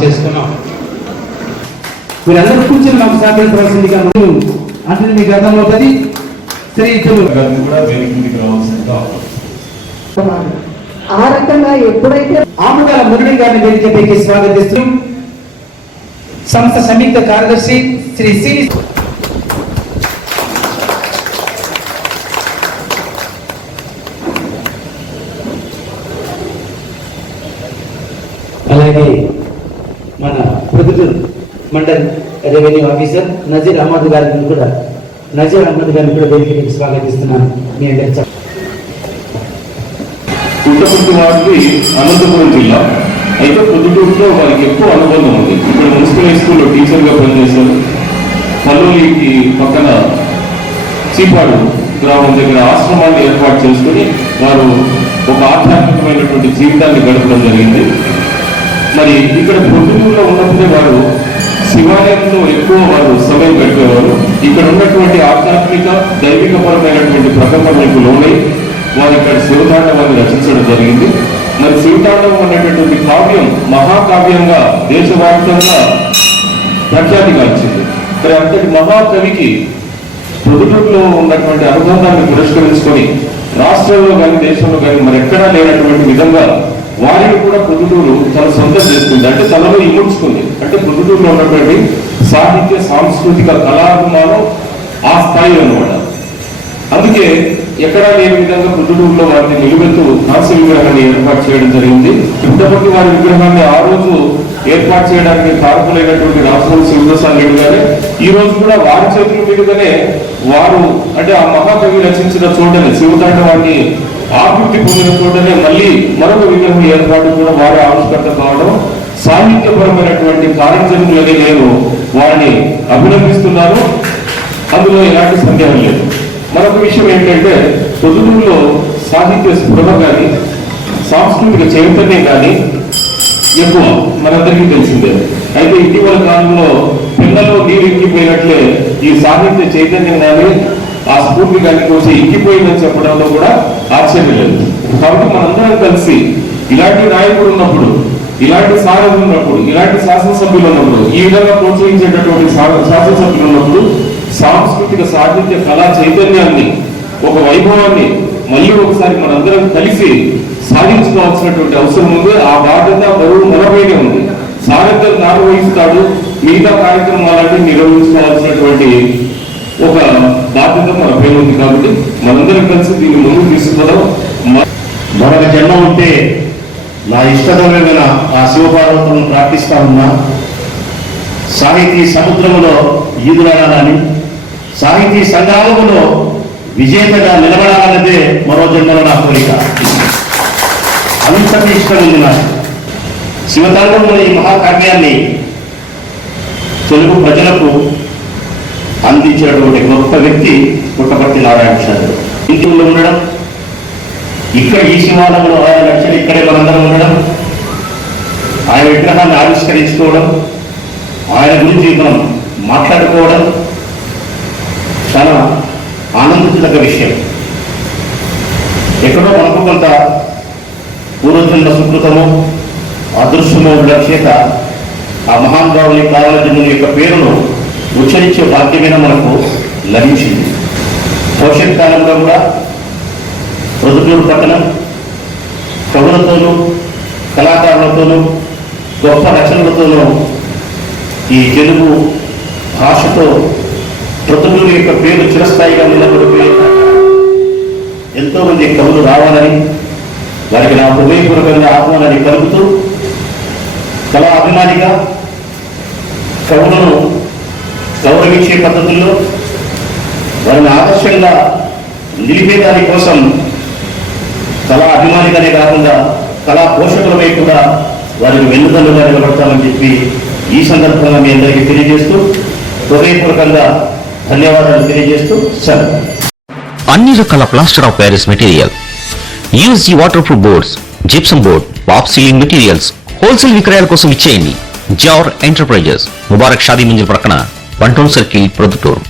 చేసుకున్నాం. మీరందరూ కూర్చొని మాకు సహకరించవలసిందిగా అంటే మీకు అర్థమవుతుంది. ఆ రకంగా ఎప్పుడైతే ఆముదాల మురళి గారిని వేదికపైకి స్వాగతిస్తూ సంస్థ సంయుక్త కార్యదర్శి శ్రీ సి అలాగే మన ప్రొద్దుటూరు మండల్ రెవెన్యూ ఆఫీసర్ నజీర్ అహ్మద్ గారిని కూడా వేదికకి స్వాగతిస్తున్నాను. మీ అందరికీ పుట్టపర్తి వారికి అనంతపురం జిల్లా అయితే పొద్దుటూరులో వారికి ఎక్కువ అనుబంధం ఉంది. ఇక్కడ మున్సిపల్ హై స్కూల్లో టీచర్గా పనిచేశారు. పల్లూరికి పక్కన చీపాడు గ్రామం దగ్గర ఆశ్రమాన్ని ఏర్పాటు చేసుకుని వారు ఒక ఆధ్యాత్మికమైనటువంటి జీవితాన్ని గడపడం జరిగింది. మరి ఇక్కడ పొద్దుటూరులో ఉన్నప్పుడే వారు శివాలయంలో ఎక్కువ వారు సమయం గడిపేవారు. ఇక్కడ ఉన్నటువంటి ఆధ్యాత్మిక దైవికపరమైనటువంటి ప్రకంపనలకు లోనై వారు ఇక్కడ శివతాండవాన్ని రచించడం జరిగింది. మరి శివతాండవం అనేటటువంటి కావ్యం మహాకావ్యంగా దేశవ్యాప్తంగా ప్రఖ్యాతి గాంచింది. మరి అంతటి మహాకవికి పొద్దుటూరులో ఉన్నటువంటి అనుబంధాన్ని పురస్కరించుకొని రాష్ట్రంలో కానీ దేశంలో కానీ మరి ఎక్కడా లేనటువంటి విధంగా వారిని కూడా పొద్దుటూరు తన సొంతం చేసుకుంది. అంటే తనలో ఇముడ్చుకుంది. అంటే పొద్దుటూరులో ఉన్నటువంటి సాహిత్య సాంస్కృతిక కళాభిమానం ఆ స్థాయి అన్నమాట. అందుకే ఎక్కడా లేని విధంగా పొద్దుటూరులో వారిని నిలువెత్తు కాంస్య విగ్రహాన్ని ఏర్పాటు చేయడం జరిగింది. పుట్టపర్తి వారి విగ్రహాన్ని ఆ రోజు ఏర్పాటు చేయడానికి కారకులైనటువంటి రాజమౌళి శివప్రసాద్ రెడ్డి గారే ఈ రోజు కూడా వారి చేతుల మీదుగానే వారు అంటే ఆ మహాకవి రచించిన చోటనే శివతాండవాన్ని ఆకృతి పొందిన చోటనే మళ్ళీ మరొక విగ్రహం ఏర్పాటు కూడా వారి ఆవిష్కర్త కావడం సాహిత్యపరమైనటువంటి కార్యక్రమంలోనే నేను వారిని అభినందిస్తున్నాను. అందులో ఎలాంటి సందేహం లేదు. మరొక విషయం ఏంటంటే పొద్దుటూరులో సాహిత్య స్పృహ కానీ సాంస్కృతిక చైతన్యం కానీ ఎక్కువ మనందరికీ తెలిసిందే. అయితే ఇటీవల కాలంలో పిల్లల్లో నీరు ఇంకిపోయినట్లే ఈ సాహిత్య చైతన్యం కానీ ఆ స్ఫూర్తి కానీ కోసం ఇంకిపోయిందని చెప్పడంలో కూడా ఆశ్చర్యం లేదు. కాబట్టి మనందరం కలిసి ఇలాంటి నాయకుడు ఉన్నప్పుడు, ఇలాంటి సారథులు ఉన్నప్పుడు, ఇలాంటి శాసనసభ్యులు ఉన్నప్పుడు, ఈ విధంగా ప్రోత్సహించేటటువంటి శాసనసభ్యులు ఉన్నప్పుడు సాంస్కృతిక సాహిత్య కళా చైతన్యాన్ని ఒక వైభవాన్ని మళ్ళీ ఒకసారి మనందరం కలిసి సాధించుకోవాల్సినటువంటి అవసరం ఉంది. ఆ బాధ్యత బరువు మనపైనే ఉంది. సారథ్యం తాను వహిస్తాడు, మిగతా కార్యక్రమాలన్నీ నిర్వహించుకోవాల్సినటువంటి ఒక బాధ్యత మనపై ఉంది. కాబట్టి మనందరం కలిసి దీన్ని ముందుకు తీసుకుపోదాం. మరొక జన్మ ఉంటే నా ఇష్టదైవమైన ఆ శివపార్వతులను ప్రార్థిస్తా ఉన్నా. సాహితీ సముద్రములో ఈదులాడాలని, సాహితీ సంగ్రామంలో విజేతగా నిలబడాలన్నదే మరో జన్మలో నా కోరిక. అంతటి ఇష్టం ఉంది నాకు. శివతాండవంలోని ఈ మహాకావ్యాన్ని తెలుగు ప్రజలకు అందించినటువంటి గొప్ప వ్యక్తి పుట్టపర్తి నారాయణ. ఇంటిలో ఉండడం, ఇక్కడ ఈ శివాలయంలో ఆయన లక్ష్యం ఇక్కడే మనందరం ఉండడం, ఆయన విగ్రహాన్ని ఆవిష్కరించుకోవడం, ఆయన గురించి మనం మాట్లాడుకోవడం చాలా ఆనందించదగ్గ విషయం. ఎక్కడో మనకు కొంత పూర్వజన్మ సుకృతము అదృశ్యము లక్ష్యత ఆ మహానుభావుని కావలజనుని యొక్క పేరును ఉచ్చరించే భాగ్యమైన మనకు లభించింది. భవిష్యత్ కాలంలో కూడా ప్రొద్దుటూరు పట్టణం కవులతోనూ కళాకారులతోనూ గొప్ప రచనలతోనూ ఈ తెలుగు భాషతో ప్రొద్దుటూరు యొక్క పేరు చిరస్థాయిగా నిలబడిపోయే ఎంతో మంది కవులు రావాలని వారికి నా హృదయపూర్వకంగా ఆహ్వానాన్ని కలుపుతూ కళా అభిమానిగా కవులను గౌరవించే పద్ధతుల్లో వారిని ఆదర్శంగా నిలిపే దాని కోసం కళా అభిమానిగానే కాకుండా కళా పోషకులపై కూడా వారికి వెన్నుదన్నుగా నిలబడతామని చెప్పి ఈ సందర్భంగా మీ అందరికీ తెలియజేస్తూ హృదయపూర్వకంగా ధన్యవాదాలు తెలియజేస్తూ సార్ అన్ని రకాల plaster of Paris material, USG water proof boards, gypsum board, pop ceiling materials wholesale విక్రయాల కోసం ఇచ్చేయండి. జార్ ఎంటర్ప్రైజెస్, ముబారక్ షాదీ మంజిల్ ప్రక్కన, 1 టౌన్ సర్కిల్, ప్రొద్దుటూరు.